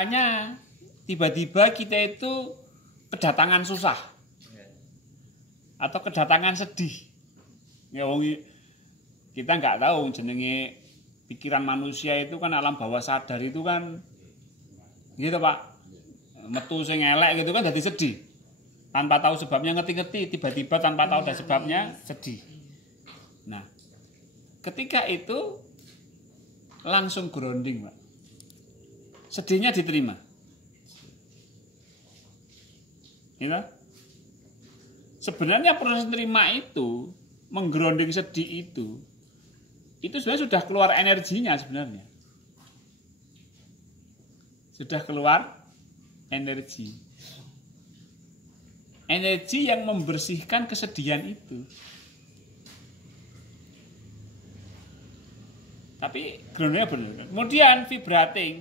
Hanya tiba-tiba kita itu kedatangan susah atau kedatangan sedih. Ya kita nggak tahu jenenge pikiran manusia itu kan alam bawah sadar itu kan gitu Pak. Metu sing elek gitu kan jadi sedih. Tanpa tahu sebabnya ngerti-ngerti tiba-tiba tanpa tahu ada sebabnya sedih. Nah, ketika itu langsung grounding, Pak. Sedihnya diterima. Ya. Sebenarnya proses terima itu, menggrounding sedih itu sebenarnya sudah keluar energinya sebenarnya. Sudah keluar energi. Energi yang membersihkan kesedihan itu. Tapi groundingnya benar. Kemudian vibrating.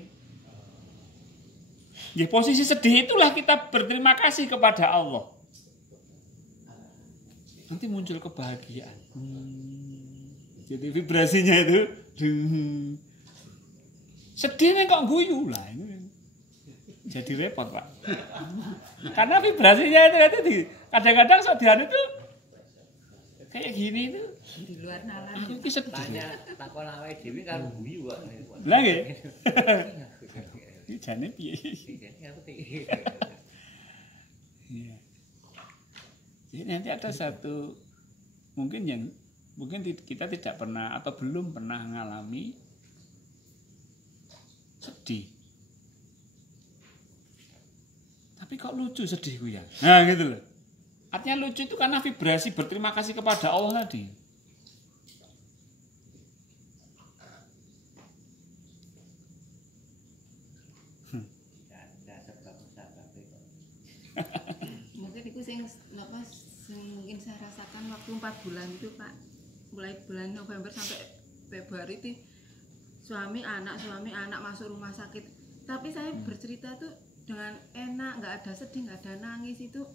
Ya, posisi sedih itulah kita berterima kasih kepada Allah. Nanti muncul kebahagiaan. Jadi vibrasinya itu sedihnya kok guyu lah. Jadi repot Pak. Karena vibrasinya itu kadang-kadang sedihan itu kayak gini itu di luar nalar. Aku ki sedih. Takon awake dhewe karo guyu kok. Lah nggih. Iki jane piye? Iya. Jadi nanti ada satu mungkin kita tidak pernah atau belum pernah mengalami sedih. Tapi kok lucu sedihku ya? Nah gitu loh. Artinya lucu itu karena vibrasi berterima kasih kepada Allah tadi. Mungkin itu sing mungkin saya rasakan waktu 4 bulan itu Pak. Mulai bulan November sampai Februari itu suami anak masuk rumah sakit. Tapi saya bercerita tuh dengan enak, nggak ada sedih, nggak ada nangis itu.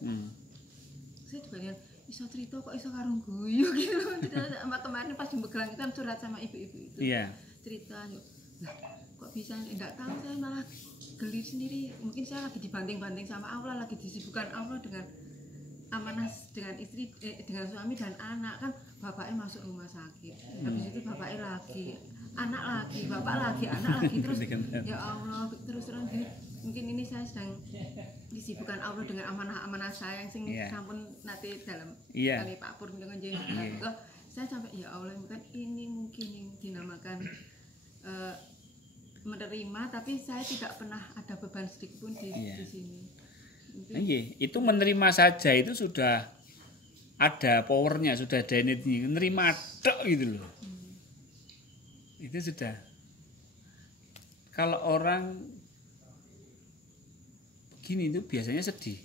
Saya juga lihat iso cerita kok iso karo guyu gitu. Sama kemarin pas di Magelang itu curhat sama ibu-ibu itu. Iya. Cerita kok bisa enggak tahu, saya malah geli sendiri. Mungkin saya lagi dibanting-banting sama Allah, lagi disibukkan Allah dengan amanah dengan istri, dengan suami dan anak. Kan bapaknya masuk rumah sakit, habis itu bapaknya lagi, anak lagi, bapak lagi, anak lagi, terus ya Allah terus-terus gini. Mungkin ini saya sedang disibukkan Allah dengan amanah-amanah saya yang sing sampun nanti dalam kali Pak Pur dengan jenengan. Saya sampai ya Allah, ini mungkin yang dinamakan menerima, tapi saya tidak pernah ada beban sedikit pun di sini. Itu menerima saja itu sudah ada powernya, sudah ada energi. Menerima tok gitu loh. Itu sudah. Kalau orang begini itu biasanya sedih.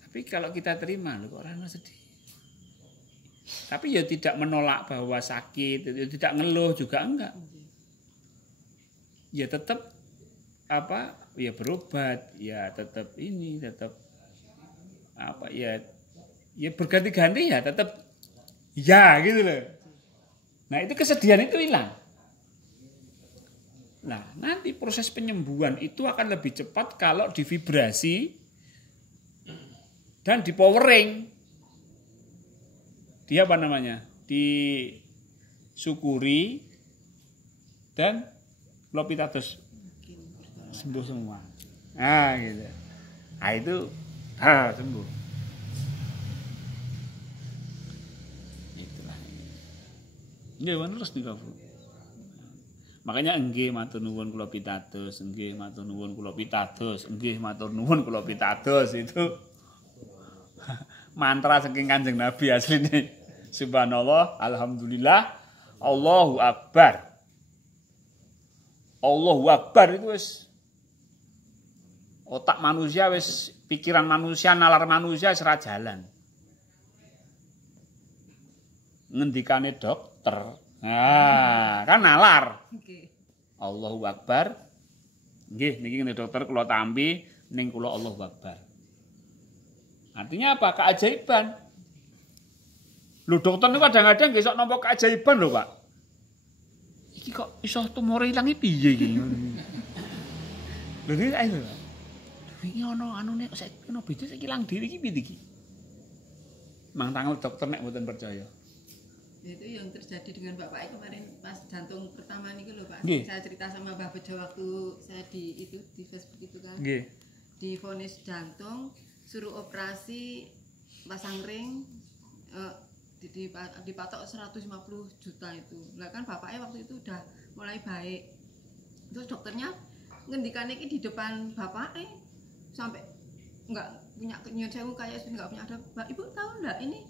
Tapi kalau kita terima loh kok orang sedih. Tapi ya tidak menolak bahwa sakit, tidak ngeluh juga enggak. Ya tetap ya berobat, ya tetap ini, tetap ya berganti-ganti ya tetap ya gitu loh. Nah, itu kesedihan itu hilang. Nah, nanti proses penyembuhan itu akan lebih cepat kalau divibrasi dan dipowering. Dia apa namanya? Disyukuri dan Klopitatus sembuh semua. Nah, gitu. Nah, itu sembuh. Itulah. Nggih, terus nih Kak. Makanya nggih matur nuwun kula pitados, nggih matur nuwun kula pitados, nggih matur nuwun kula pitados itu mantra saking Kanjeng Nabi asline. Subhanallah, alhamdulillah, Allahu Akbar. Allahu Akbar itu wis otak manusia wis pikiran manusia, nalar manusia ora jalan. Ngendikane dokter. Nah, kan nalar. Allahu Akbar. Nggih, niki ngene dokter kula tampi ning kula Allahu Akbar. Artinya apa? Keajaiban. Lho dokter niku kadang-kadang nggih sok nampa keajaiban lho, Pak. Iki kok iso tumore ilang piye iki? Lho iki ae lho. Iki ana anune saiki ana beda saiki ilang dhewe iki piye iki? Mang tanggal dokter nek mboten percaya. Itu yang terjadi dengan Bapak kemarin pas jantung pertama nih loh Pak. Nggih. Saya cerita sama Mbak Bejo waktu saya di Facebook itu kan. Nggih. Divonis jantung, suruh operasi pasang ring, dipatok 150 juta itu. Lah kan bapaknya waktu itu udah mulai baik. Terus dokternya ngendikan ini di depan bapaknya sampai nggak punya nyun sewu kayak nggak punya ada. Mbak Ibu tahu nggak ini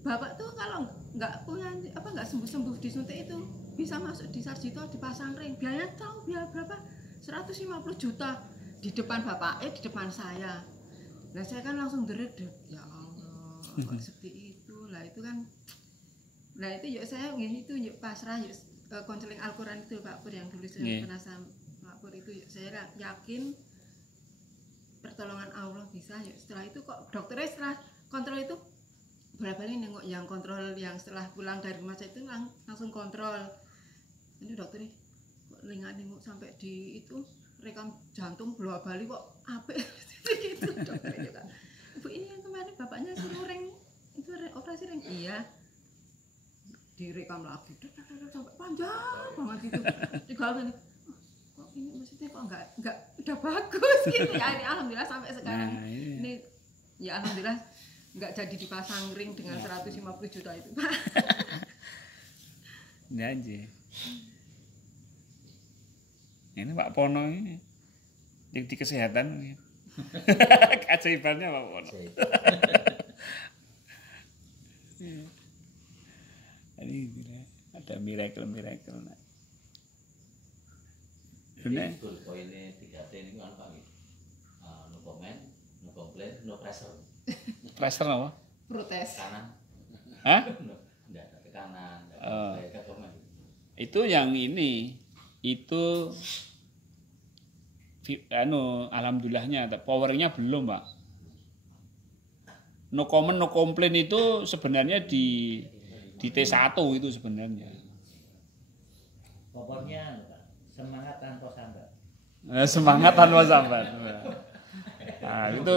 bapak tuh kalau nggak punya nggak sembuh disuntik itu bisa masuk di Sarjito dipasang ring. Biaya tahu biaya berapa? 150 juta di depan bapaknya di depan saya. Nah saya kan langsung deredek ya Allah kok seperti itu lah itu kan. Nah itu yuk saya itu yuk pasrah yuk konseling Al-Quran itu Pak Pur yang dulu saya pernah sama Pak Pur itu yuk saya yakin pertolongan Allah bisa yuk. Setelah itu kok dokternya setelah kontrol itu bolak-balik nengok yang kontrol yang setelah pulang dari rumah saya itu langsung kontrol ini dokternya kok lingan nengok sampai di itu rekam jantung bolak-balik kok apik gitu dokternya juga. Bu ini yang kemarin bapaknya suruh ring itu operasi ring iya direkam lagi sampai panjang banget itu 3 kali kok ini maksudnya kok enggak udah bagus gitu ya ini alhamdulillah sampai sekarang ini ya alhamdulillah enggak jadi dipasang ring dengan 150 juta itu Pak. Janji. Ini Pak Pono ini yang di kesehatan ini. Keajaibannya Pak Pono. Ini ada miracle. Jadi goal poinnya 3T ini kan Pak no comment, no complain, no pressure. Pressure apa? Protes. Kanan. Hah? Enggak ke kanan, enggak ke komen. Itu yang ini itu alhamdulillahnya powernya belum Pak. No comment no complain itu sebenarnya di T1 itu sebenarnya. Pokoknya semangat tanpa sambat. Semangat tanpa sambat. Nah, itu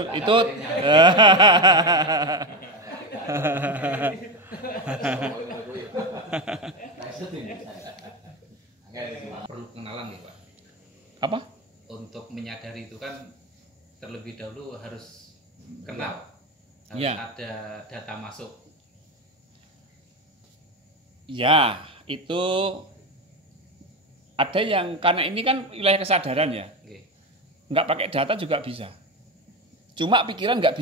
perlu kenalan nih Pak. apa? Untuk menyadari itu kan terlebih dahulu harus kenal, harus Ya. ada data masuk. Ya, itu ada yang karena ini kan wilayah kesadaran ya. Oke. Nggak pakai data juga bisa. Cuma pikiran nggak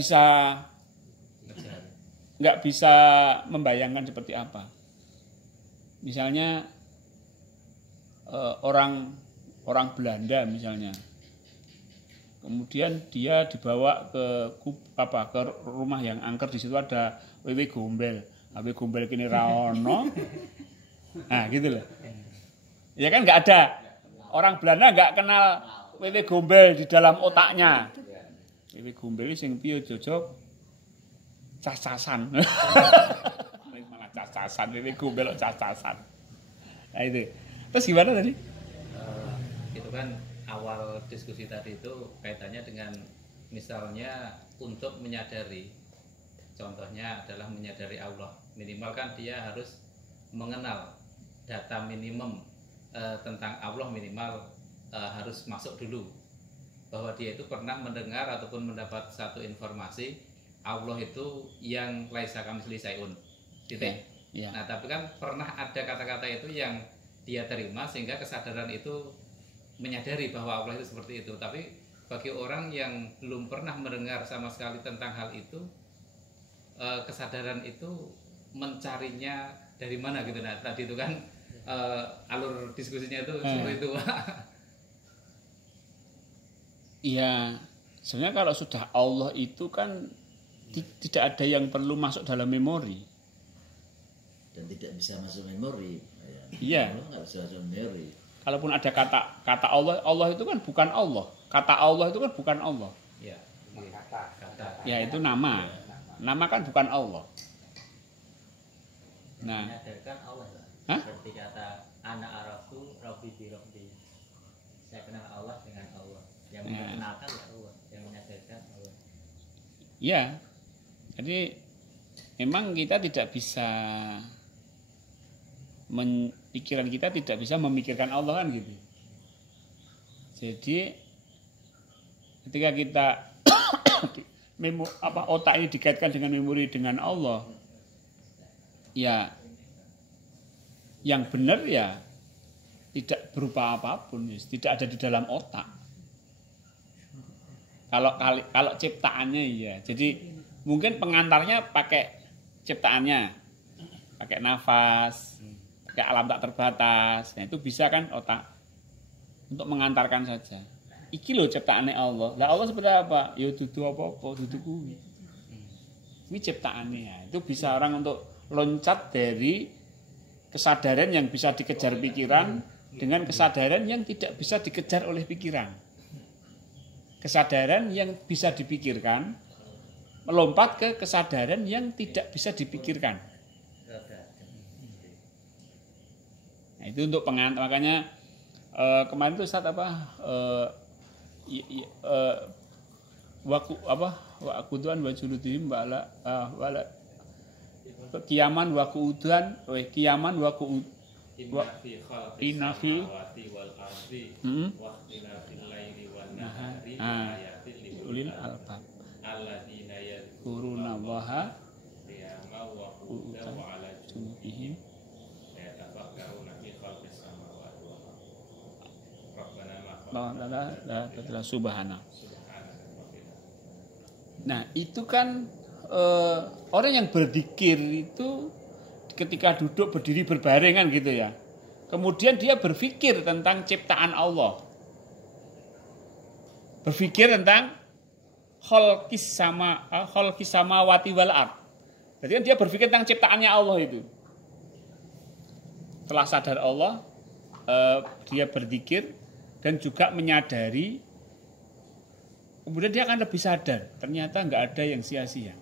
bisa membayangkan seperti apa. Misalnya orang Belanda misalnya, kemudian dia dibawa ke rumah yang angker, di situ ada wewe gombel, wewe gombel kini raono, nah gitu loh. Ya kan nggak ada, orang Belanda nggak kenal wewe gombel di dalam otaknya. Wewe gombel sing piye jojok cacasan. Malah cacasan, wewe gombel cacasan. Nah itu. Terus gimana tadi? Itu kan awal diskusi tadi itu kaitannya dengan misalnya untuk menyadari, contohnya adalah menyadari Allah, minimal kan dia harus mengenal data minimum tentang Allah, minimal harus masuk dulu bahwa dia itu pernah mendengar ataupun mendapat satu informasi Allah itu yang laisa kamitslihi syai'un titik. Ya. Nah tapi kan pernah ada kata-kata itu yang dia terima sehingga kesadaran itu menyadari bahwa Allah itu seperti itu. Tapi bagi orang yang belum pernah mendengar sama sekali tentang hal itu, kesadaran itu mencarinya dari mana gitu. Nah tadi itu kan alur diskusinya itu seperti itu. Iya, sebenarnya kalau sudah Allah itu kan tidak ada yang perlu masuk dalam memori. Dan tidak bisa masuk memori. Iya. Allah nggak bisa masuk memori. Kalaupun ada kata Allah itu kan bukan Allah. Kata Allah itu kan bukan Allah. Ya, kata. Ya itu nama. Nama kan bukan Allah. Nah, Menyadarkan Allah. Hah? Seperti kata anak arafu rabbi bi rabbi. Saya kenal Allah dengan Allah. Yang ya, Ya, jadi memang kita tidak bisa pikiran kita tidak bisa memikirkan Allah kan gitu. Jadi ketika kita otak ini dikaitkan dengan memori dengan Allah, ya yang benar ya tidak berupa apapun, tidak ada di dalam otak. Kalau ciptaannya ya, jadi mungkin pengantarnya pakai ciptaannya, pakai nafas, pakai alam tak terbatas, nah itu bisa kan otak untuk mengantarkan saja. Iki loh ciptaannya Allah. Lah Allah seperti apa? Ya dudu apa-apa, dudu kuwi. Ini ciptaannya. Ya. Itu bisa orang untuk loncat dari kesadaran yang bisa dikejar pikiran dengan kesadaran yang tidak bisa dikejar oleh pikiran. Kesadaran yang bisa dipikirkan melompat ke kesadaran yang tidak bisa dipikirkan. Nah, itu untuk pengantar. Makanya kemarin itu Ustaz wakuduan wa juludihim wala kiaman wa kuudan kiaman wa kuud inna fi wal ardi wa ikhtilafil laili wan nahari ayatin liulil albab alladzina yadhkuruna Allaha qiyaman wa qu'udan wa 'ala junubihim yatafakkaruna fi khalqis samawati wal ardi Rabbana subhana. Nah, itu kan orang yang berzikir itu ketika duduk berdiri berbarengan gitu ya. Kemudian dia berpikir tentang ciptaan Allah. Berpikir tentang khalqis samawati wal ard. Jadi kan dia berpikir tentang ciptaannya Allah itu. Setelah sadar Allah, dia berzikir dan juga menyadari, kemudian dia akan lebih sadar. Ternyata nggak ada yang sia-sia.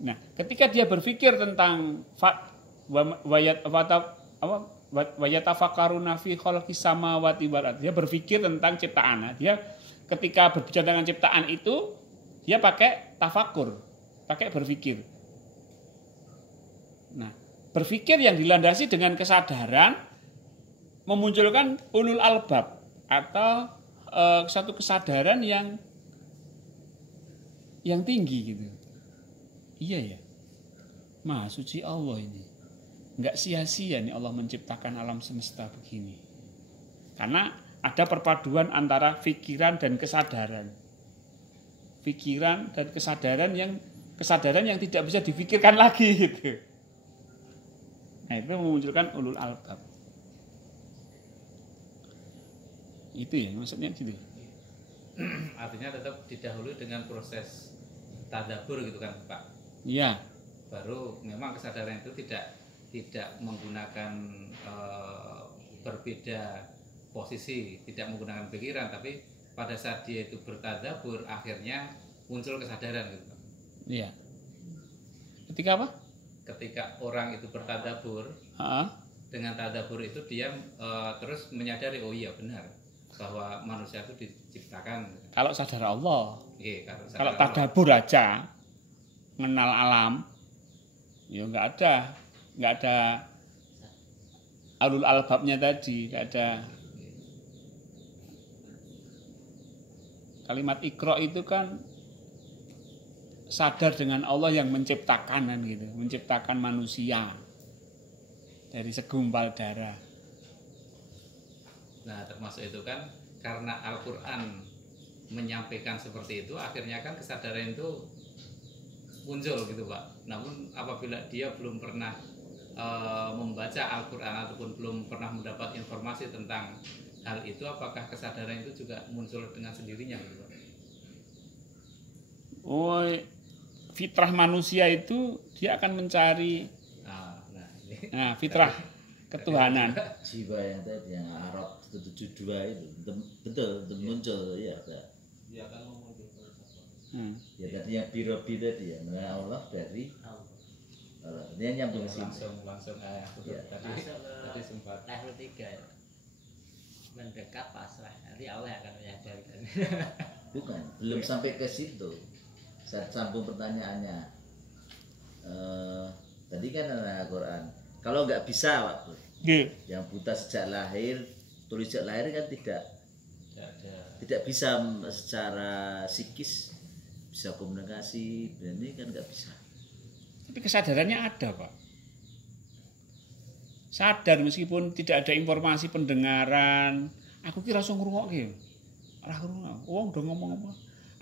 Nah, ketika dia berpikir tentang wayatafakkaruna fi khalqis samawati wal ard, dia berpikir tentang ciptaan. Dia ketika berbicara tentang ciptaan itu, dia pakai tafakur, pakai berpikir. Nah, berpikir yang dilandasi dengan kesadaran memunculkan ulul albab atau satu kesadaran yang tinggi gitu. Iya ya, Maha Suci Allah ini. Nggak sia-sia nih Allah menciptakan alam semesta begini. Karena ada perpaduan antara pikiran dan kesadaran. Pikiran dan kesadaran yang tidak bisa dipikirkan lagi gitu. Nah, itu memunculkan ulul albab. Itu ya maksudnya gitu. Artinya tetap didahului dengan proses tadabbur gitu kan Pak. Iya. Baru memang kesadaran itu tidak menggunakan berbeda posisi, tidak menggunakan pikiran, tapi pada saat dia itu bertadabbur akhirnya muncul kesadaran gitu. Iya. Ketika apa? Ketika orang itu bertadabbur, dengan tadabbur itu dia terus menyadari, oh iya benar bahwa manusia itu diciptakan. Kalau sadar Allah. Kalau tadabbur aja mengenal alam, ya nggak ada alul albabnya tadi, nggak ada. Kalimat Iqra itu kan sadar dengan Allah yang menciptakan kan gitu, menciptakan manusia dari segumpal darah. Nah, termasuk itu kan karena Al-Qur'an menyampaikan seperti itu, akhirnya kan kesadaran itu muncul gitu Pak. Namun apabila dia belum pernah membaca Al-Quran ataupun belum pernah mendapat informasi tentang hal itu, apakah kesadaran itu juga muncul dengan sendirinya gitu Pak? Oh, fitrah manusia itu dia akan mencari fitrah ketuhanan. Jiwa yang tadi yang Arab 72 itu betul muncul ya. Dia akan ngomong ya tadi yang birobi tadi ya, mengenal Allah dari Allah. Dia nyambung ke sini. Langsung ya. Tadi sempat level 3 ya. Mendekat pasrah. Nanti Allah akan menyadarkan. Bukan, belum sampai ke situ. Saya sambung pertanyaannya. Tadi kan ada Al-Quran. Kalau nggak bisa, Pak Bur, yang buta sejak lahir, tulis sejak lahir kan tidak bisa secara psikis bisa komunikasi, ini kan nggak bisa. Tapi kesadarannya ada, Pak. Sadar meskipun tidak ada informasi pendengaran. Aku kira langsung ngrungokke. Ora ngrungok. Wong udah ngomong apa.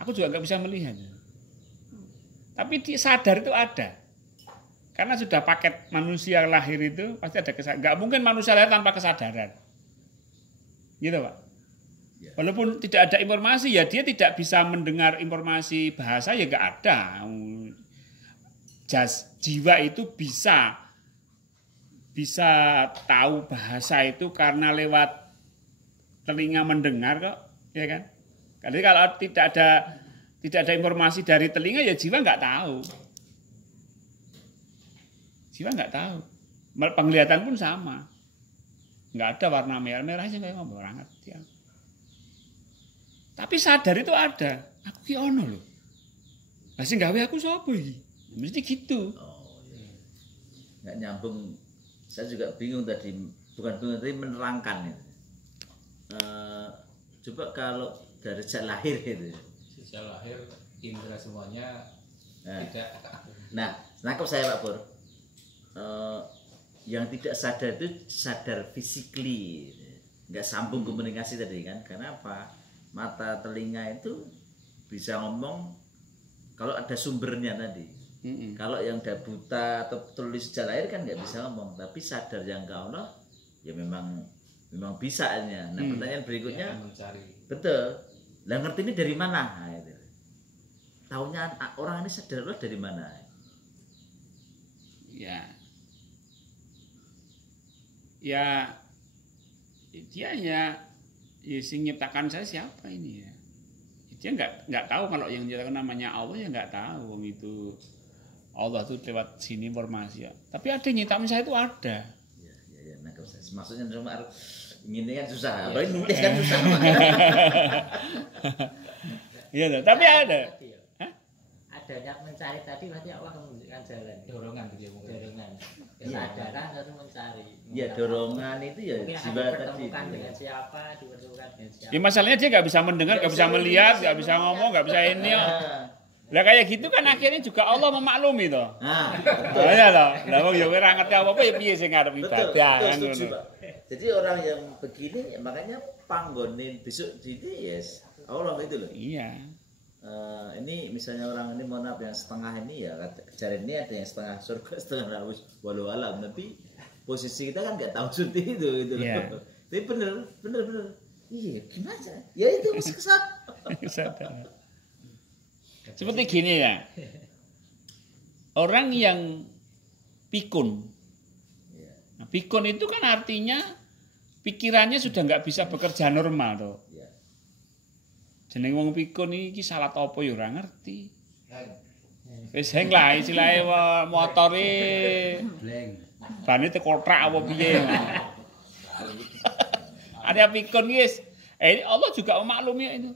Aku juga nggak bisa melihat. Tapi sadar itu ada. Karena sudah paket manusia lahir itu pasti ada kesadaran. Nggak mungkin manusia lahir tanpa kesadaran. Gitu, Pak. Walaupun tidak ada informasi, ya dia tidak bisa mendengar informasi bahasa, ya nggak ada. Jiwa itu bisa tahu bahasa itu karena lewat telinga mendengar kok, ya kan? Jadi kalau tidak ada informasi dari telinga, ya jiwa nggak tahu. Jiwa nggak tahu. Penglihatan pun sama. Nggak ada warna merah sih kayak ngomong orang ngerti. Ya. Tapi sadar itu ada. Aku ki ono lho. Lah sing gawe aku sapa iki? Mesti gitu. Oh iya. Nggak nyambung. Saya juga bingung tadi, bukan bingung tadi menerangkan itu. Coba kalau dari sejak lahir gitu. Sejak lahir indera semuanya tidak. Nah, nangkep saya Pak Pur. Yang tidak sadar itu sadar physically, nggak sambung komunikasi tadi kan? Karena apa? Mata telinga itu bisa ngomong kalau ada sumbernya tadi. Kalau yang udah buta atau tulis sejak lahir kan nggak bisa ngomong, tapi sadar yang ke Allah ya memang bisanya. Nah pertanyaan berikutnya, mencari. Betul. Lah ngerti ini dari mana? Nah, itu. Taunya orang ini sadar Allah dari mana? Ya dia ya sing nyiptakan saya siapa ini ya. Dia nggak tahu kalau yang nyiptakan namanya Allah, ya nggak tahu wong itu. Allah tuh lewat sini informasi ya. Tapi ada yang nyiptain saya itu ada. Ya, nangkep saya. Maksudnya cuma ini kan susah. Apalagi nulis kan susah. Iya, tapi ada. Adanya mencari tadi berarti Allah menunjukkan jalan. Dorongan gitu ya mungkin. Dorongan. Kesadaran harus mencari. Iya, dorongan itu ya jiwa tadi. Dipertemukan dengan siapa, dipertemukan dengan siapa. Ya masalahnya dia nggak bisa mendengar, nggak bisa melihat, nggak bisa ngomong, nggak bisa ini. Lah kayak gitu kan akhirnya juga Allah memaklumi toh. Nah, iya toh. Lah wong ya ora ngerti apa-apa ya piye sing ngarep ibadah kan ngono. Jadi orang yang begini makanya panggonin besok sini yes Allah itu loh. Iya. Ini misalnya orang ini mohon maaf yang setengah ini ya kejaran ini ada yang setengah surga setengah neraka walau alam, tapi posisi kita kan nggak tahu seperti itu gitu loh. Yeah. Tapi bener. Iya gimana? Ya itu masih Sadar. Seperti gini ya, orang yang pikun, nah, pikun itu kan artinya pikirannya sudah nggak bisa bekerja normal toh. Jeneng wong pikun iki salat apa ya ora ngerti. Wis heng lah istilahnya motore bane tekotrak apa piye. Ada pikun guys. Allah juga memaklumi itu.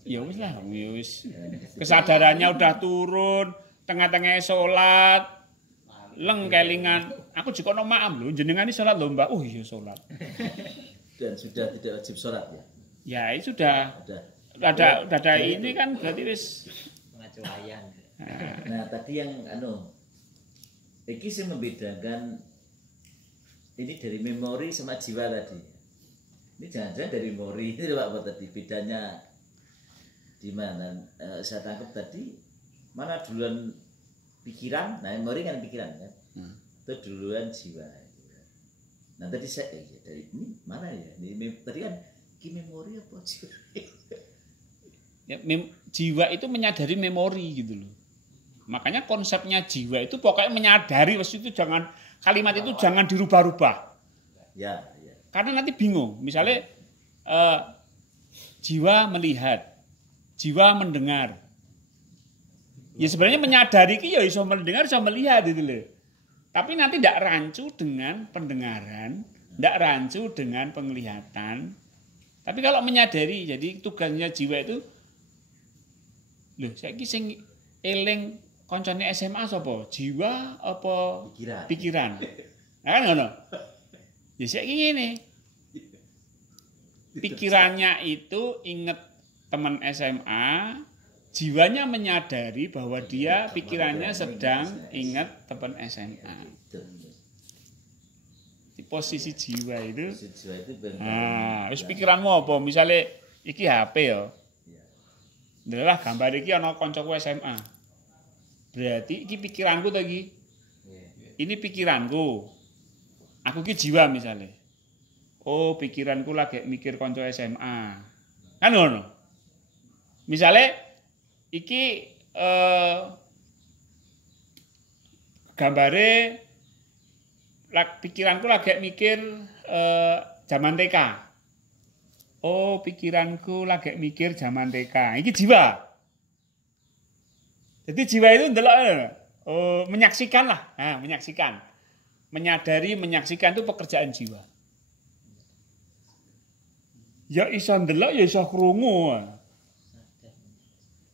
Ya wis lah, wis. Kesadarannya udah turun, tengah-tengah sholat, leng kelingan. Aku juga no maaf lho, jenengan ini sholat lho Mbak. Oh iya sholat. Dan sudah tidak wajib sholat ya? Ya itu sudah. Ada ini kan berarti wis pengecualian. Nah tadi yang iki sih membedakan ini dari memori sama jiwa tadi. Ini jangan-jangan dari memori ini Pak tadi bedanya di mana? Saya tangkap tadi mana duluan pikiran, nah memori kan pikiran kan, itu duluan jiwa. Nah tadi saya dari ini mana ya? Ini tadi kan memori apa jiwa? Ya, jiwa itu menyadari memori gitu loh. Makanya konsepnya jiwa itu pokoknya menyadari, itu jangan kalimat itu jangan dirubah-rubah. Ya. Karena nanti bingung. Misalnya jiwa melihat, jiwa mendengar. Ya sebenarnya menyadari ki ya iso mendengar, iso melihat gitu loh. Tapi nanti tidak rancu dengan pendengaran, tidak rancu dengan penglihatan, Tapi kalau menyadari, jadi tugasnya jiwa itu, loh, saiki sing eling koncone SMA sapa? Jiwa apa pikiran? Nah, kan ngono. Ya saiki ngene. Pikirannya itu inget teman SMA, jiwanya menyadari bahwa dia pikirannya sedang ingat teman SMA. Di posisi jiwa itu. Terus pikiranmu apa? Misalnya iki HP ya. Ndelah gambar iki ana kancaku SMA. Berarti iki pikiranku to iki. Ini pikiranku. Aku iki jiwa misalnya. Oh, pikiranku lagi mikir kanca SMA. Kan ngono. Misalnya iki gambare pikiranku lagi mikir zaman TK. Oh, pikiranku lagi mikir zaman TK. Iki jiwa. Jadi jiwa itu ndelok menyaksikan lah. Nah, menyaksikan. Menyadari, menyaksikan itu pekerjaan jiwa. Ya iso ndelok, ya iso krungu.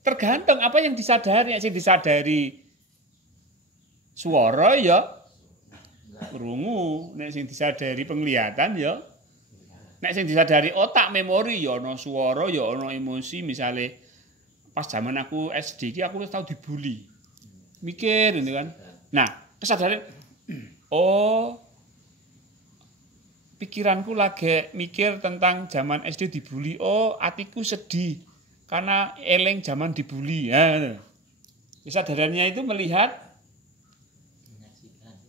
Tergantung apa yang disadari. Yang disadari suara ya krungu, nek sing disadari penglihatan ya. Nek sing disadari otak memori ya ana swara, ya ana emosi. Misale pas zaman aku SD iki aku wis tau dibully. Mikir gitu kan. Nah, kesadaran oh pikiranku lagi mikir tentang zaman SD dibully. Oh, atiku sedih karena eling zaman dibully. Ya. Kesadarannya itu melihat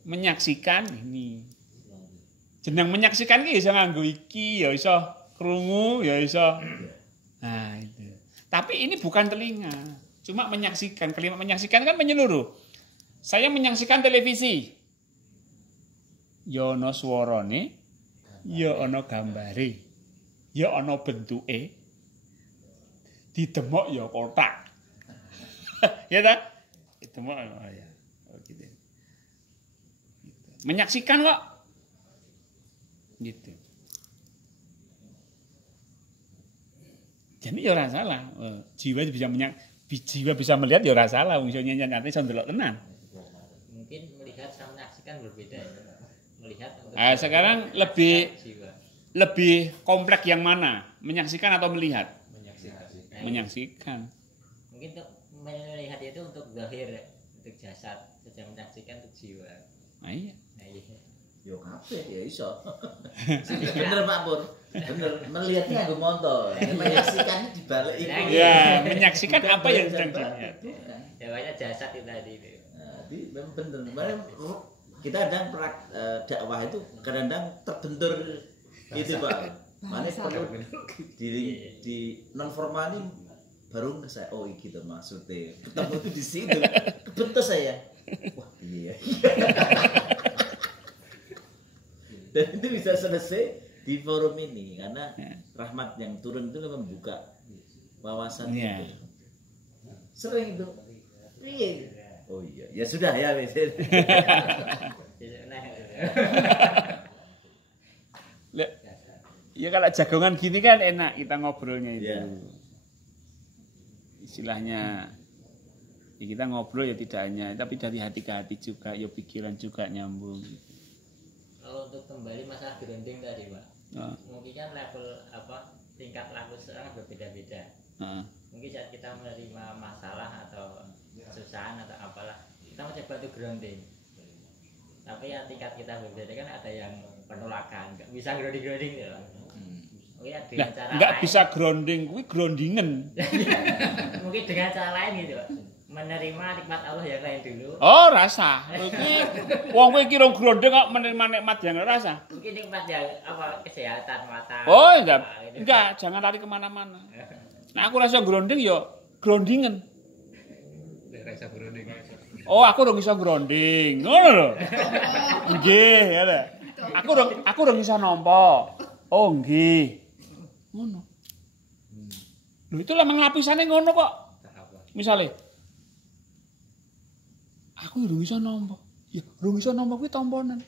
menyaksikan ini. Jeneng menyaksikan ki iso nganggo iki, ya iso krungu, ya iso. Nah, itu. Tapi ini bukan telinga, cuma menyaksikan. Kalimat menyaksikan kan menyeluruh. Saya menyaksikan televisi. Ya ana swarane, ya ana gambare, ya ana bentuke. Didemok ya kotak. Ya ta? Didemok ya. Oh gitu. Menyaksikan kok. Gitu. Jadi ya ora salah. Jiwa bisa melihat ya ora salah. Wong iso nyanyane iso ndelok tenan. Mungkin melihat sama menyaksikan berbeda ya. Melihat Sekarang lebih kompleks yang mana? Menyaksikan atau melihat? Menyaksikan. Mungkin untuk melihat itu untuk zahir, untuk jasad, saja menyaksikan untuk jiwa. Nah, iya. Yo kabeh ya iso. Bener Pak Pur. Bener, melihatnya nggo monto. Menyaksikan dibalik itu. Ya, menyaksikan apa yang sedang dilihat. Ya banyak jasad itu tadi itu. Nah, di bener. Makanya kita kadang dakwah itu kadang-kadang terbentur itu Pak. Mana perlu di non formal ini baru saya oh gitu maksudnya ketemu itu di situ kebentuk saya. Wah iya. Dan itu bisa selesai di forum ini karena rahmat yang turun itu membuka wawasan itu. Sering itu. Iya. Oh iya, ya sudah ya. Ya kalau jagongan gini kan enak kita ngobrolnya itu. Ya. Istilahnya ya kita ngobrol ya tidak hanya tapi dari hati ke hati juga, ya pikiran juga nyambung. Kalau untuk kembali masalah grounding tadi Pak, mungkin kan level tingkat laku seorang berbeda-beda. Mungkin saat kita menerima masalah atau kesusahan atau apalah, kita mencoba untuk grounding. Tapi yang tingkat kita berbeda kan ada yang penolakan, nggak bisa grounding ya. Dengan cara nggak lain. bisa grounding, kuwi groundingen. Mungkin dengan cara lain gitu, menerima nikmat Allah yang lain dulu. Oh rasa, iki wong kowe kira grounding kok menerima nikmat yang rasa. Mungkin nikmat yang kesehatan mata. Oh enggak, jangan lari kemana-mana. Nah aku rasa grounding ya groundingen. Rasa grounding. Oh aku udah bisa grounding, ngono lho. Nggih, ya. Aku udah bisa nampa. Oh nggih. Ngono. Lho itu lah lapisane ngono kok. Misale aku udah bisa nampa. Ya, udah bisa nampa kuwi tamponan.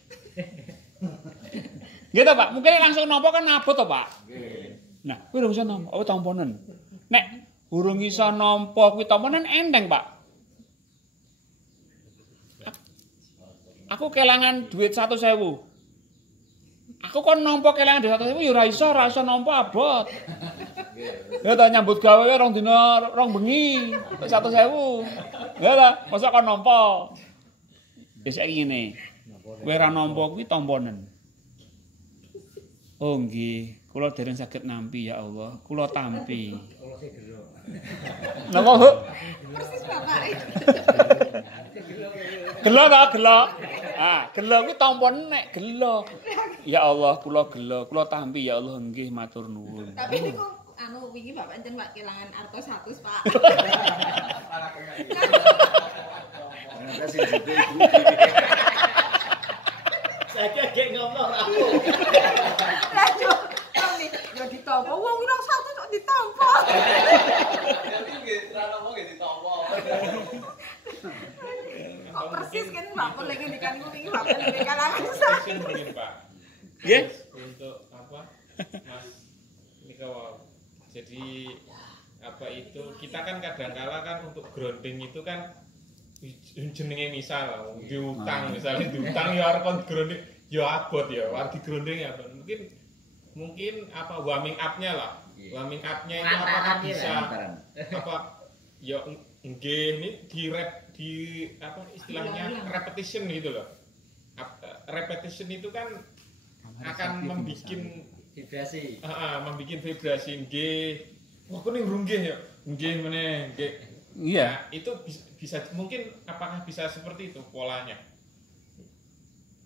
Nggih ta, Pak? Mungkin langsung nampa kan abot to, Pak? Nggih. Nah, kuwi urung iso nampa, oh tamponen. Nek urung iso nampa kuwi tamponen enteng, Pak. Aku kelangan duit 100.000. Aku kon nampa kelangan duit 100.000 ya ora iso nampa abot. Ya ta nyambut gawe rong dina rong bengi 100.000. Ya ta, mosok kon nampa. Wis saiki ngene. Kowe ora nampa kuwi tamponen. Oh nggih, kula dereng saged nampi ya Allah. Kula tampi. Napa, Bu? Persis Bapak. Gelo ta, gelo. Ah, gelo kuwi tamponen nek gelo. Ya Allah, kula gelo, kula tampi ya Allah nggih matur nuwun. Tapi niku wingi Bapak enten Pak kelangan artos 100, Pak. Saya kayak ngomong aku. Yo ditampa wong ora 100 kok ditampa. Jadi nggih ra ngomong nggih ditampa. Kok persis kan Bapak lagi ngendikan niku wingi Bapak nek kalangan 100. Begini Pak. Nggih. Untuk apa? Mas Niko. Jadi apa itu kita kan kadang-kala kan untuk grounding itu kan jenenge misal diutang misalnya diutang ya arep kon grounding ya abot ya arep di grounding ya mungkin apa warming up-nya lah. Warming up-nya itu apakah bisa apa ya nggih ini di apa istilahnya repetition gitu loh. Repetition itu kan akan membuat vibrasi. Membuat vibrasi nggih. Wah kuwi ngrunggih ya. Nggih meneh nggih. Iya. Nah, itu bisa mungkin apakah bisa seperti itu polanya?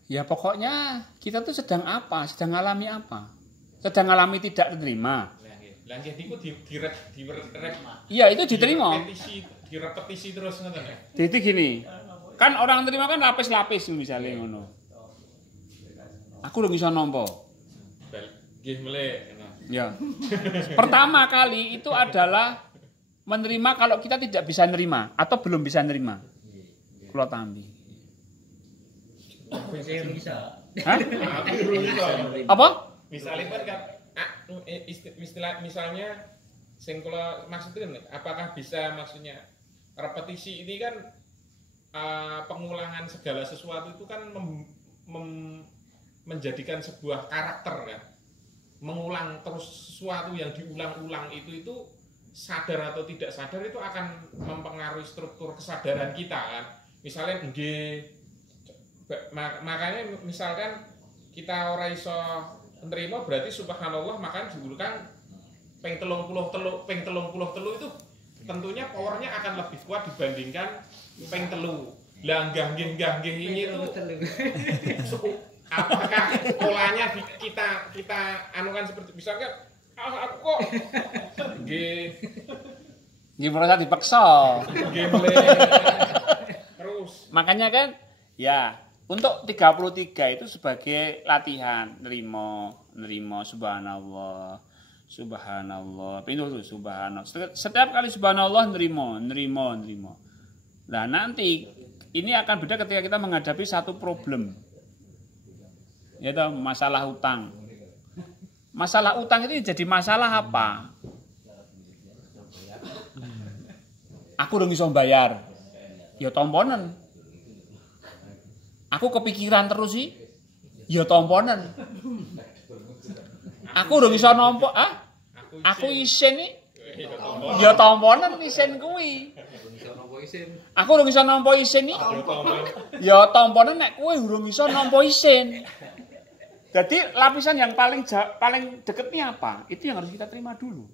Ya pokoknya kita tuh sedang apa? Sedang ngalami apa? Sedang ngalami tidak diterima. Lah nggih niku Iya, itu diterima. Direpetisi terus ngoten ya. Jadi gini. Kan orang terima kan lapis-lapis misalnya ngono. Aku udah bisa nampa. Nggih mele. Ya. Pertama kali itu adalah menerima kalau kita tidak bisa nerima atau belum bisa nerima. Kula tampi. Hah? Apa? Misalnya kan misalnya sing kula maksudkan apakah bisa maksudnya repetisi ini kan pengulangan segala sesuatu itu kan menjadikan sebuah karakter kan. Mengulang terus sesuatu yang diulang-ulang itu sadar atau tidak sadar itu akan mempengaruhi struktur kesadaran kita kan. Misalnya makanya misalkan kita ora iso nerima berarti subhanallah makanya diulang ping 33 itu tentunya powernya akan lebih kuat dibandingkan ping 3. Lah nggih ini itu apakah polanya kita anukan seperti misalkan aku kok nggih merasa dipaksa. Nggih terus makanya kan ya untuk 33 itu sebagai latihan nerima subhanallah pintu tuh subhanallah setiap kali subhanallah nerima. Nah nanti ini akan beda ketika kita menghadapi satu problem yaitu masalah utang. Masalah utang itu jadi masalah apa? Aku udah iso bayar. Ya tamponen. Aku kepikiran terus sih. Ya tamponen. Aku udah iso nampa, Aku isin nih. Ya tamponen isin kuwi. Aku udah iso nampa isin nih. Ya tamponen nek kowe urung iso nampa isin. Jadi lapisan yang paling dekatnya apa? Itu yang harus kita terima dulu.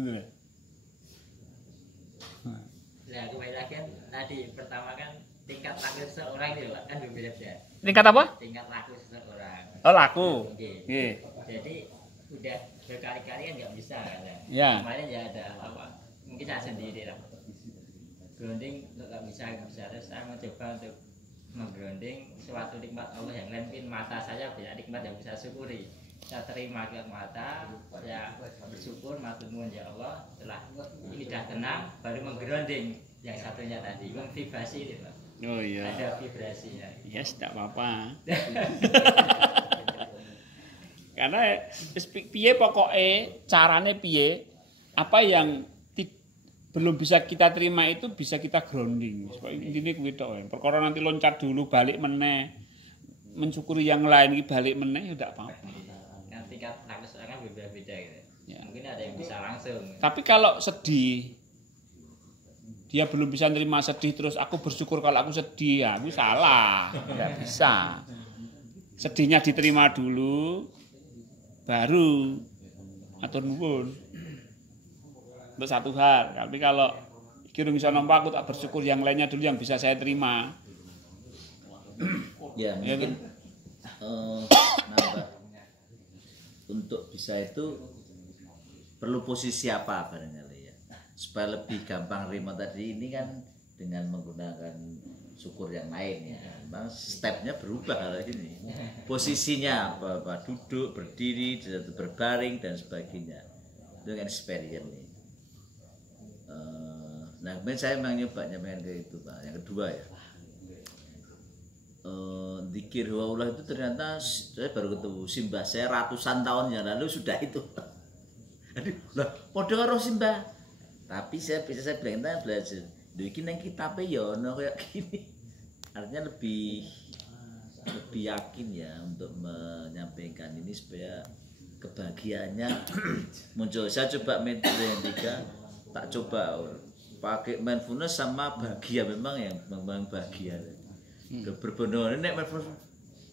Nah, kembali lagi kan tadi pertama kan tingkat laku seseorang itu kan berbeda-beda. Tingkat apa? Tingkat laku seseorang. Oh laku. Oke. Jadi udah berkali-kali kan nggak bisa kan? Ya. Kemarin ya ada apa? Mungkin saya sendiri lah. Grounding nggak bisa terus saya mencoba untuk menggrounding suatu nikmat Allah yang lain mungkin mata saya banyak nikmat yang bisa syukuri. Saya terima ke mata, saya bersyukur matur nuwun ya Allah. Setelah ini sudah tenang, baru menggrounding yang satunya tadi, vibrasi itu Pak. Oh iya. Ada vibrasinya. Yes, tidak apa-apa. Karena piye pokoke, carane piye, apa yang belum bisa kita terima itu bisa kita grounding. Intine kuwi tok. Perkara nanti loncat dulu balik meneh. Mensyukuri yang lain iki balik meneh ya ndak apa-apa. Yang tingkat lakus kan beda-beda gitu. Ya. Mungkin ada yang bisa langsung. Tapi kalau sedih dia belum bisa nerima sedih terus aku bersyukur kalau aku sedih, ya aku salah. Enggak bisa. Sedihnya diterima dulu baru atur nuwun. Untuk satu hal, tapi kalau kirung bisa nampak aku tak bersyukur yang lainnya dulu yang bisa saya terima. Ya mungkin nambah untuk bisa itu perlu posisi apa barangkali ya supaya lebih gampang terima tadi ini kan dengan menggunakan syukur yang lain ya. Memang stepnya berubah hal ini. Posisinya apa duduk, berdiri, berbaring dan sebagainya. Itu kan experience nih. Nah, kemudian saya memang nyoba ke itu Pak. Yang kedua ya, zikir Allah itu ternyata saya baru ketemu simbah saya ratusan tahun yang lalu sudah itu. Aduh, lah, podo karo simbah. Tapi saya bilang kita belajar. Iki nang kitabe ya ono kayak gini. Artinya lebih yakin ya untuk menyampaikan ini supaya kebahagiaannya muncul. Saya coba metode yang 3, tak coba pakai mindfulness sama bahagia memang bahagia. Berbondong nek mindfulness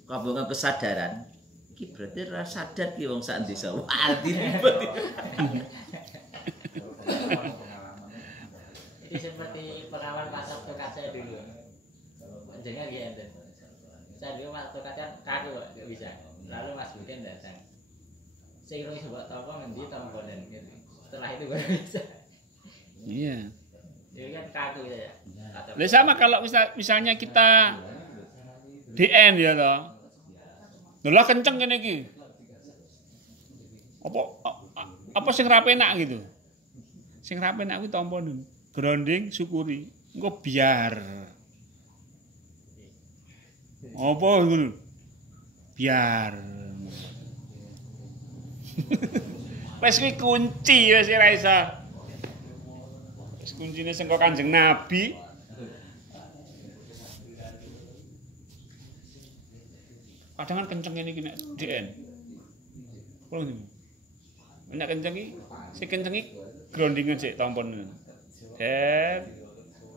kabongan kesadaran iki berarti rasa sadar ki wong sak desa. Wah, Ini seperti pengalaman Mas Sabtu Kaca dulu. Jangan gitu. Saya dulu waktu kadang kaku nggak bisa. Lalu Mas Buden datang. Saya kira coba toko ngendi tombolnya gitu. Setelah itu baru bisa. Iya. Jadi kan kaku ya. Nah, sama kalau misalnya kita DN ya toh. Lah kenceng kene iki. Apa sing ra penak gitu. Sing ra penak kuwi tampa niku. Grounding syukuri. Engko biar. Apa ngono? Biar. Wes kuwi kunci wis ora iso. Wis kuncine sing kok Kanjeng Nabi. Kadang kan kenceng ini kena DN. Kurang sih. Nek kenceng iki, sing kenceng iki groundingan sik tampon.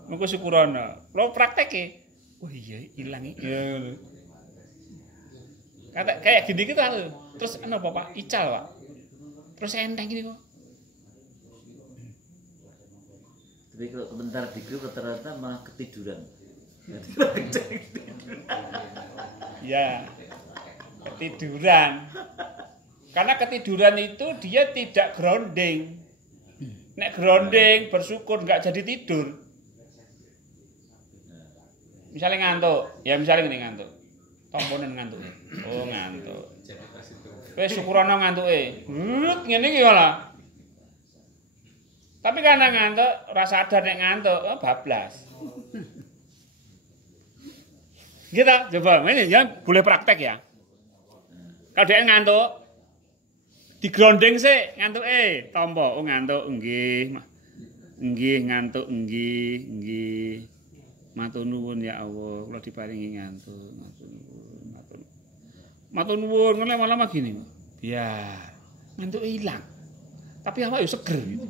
Mengko syukurana. Lo prakteke. Oh iya ilang iki. Ya ngono. Kata kayak gini kita terus apa Pak? Ical, Pak. Terus enteng gini kok. Tapi kalau sebentar di grup rata-rata malah ketiduran. Ya, ketiduran. Karena ketiduran itu dia tidak grounding. Nek grounding, bersyukur nggak jadi tidur. Misalnya ngantuk, ya misalnya gini ngantuk. Tomponen ngantuk. Oh ngantuk. Wes syukurana ngantuke. Ngene iki malah. Tapi karena ngantuk, rasa sadar nek ngantuk, oh bablas. Kita coba, ini ya boleh praktek ya. Kalau dia ngantuk, di grounding sih ngantuk tompo, oh ngantuk nggih, nggih ngantuk nggih. Matur nuwun ya Allah, kula diparingi ngantuk, matur nuwun, ngene malah gini. Biar ngantuk hilang. Tapi awak yo seger gitu.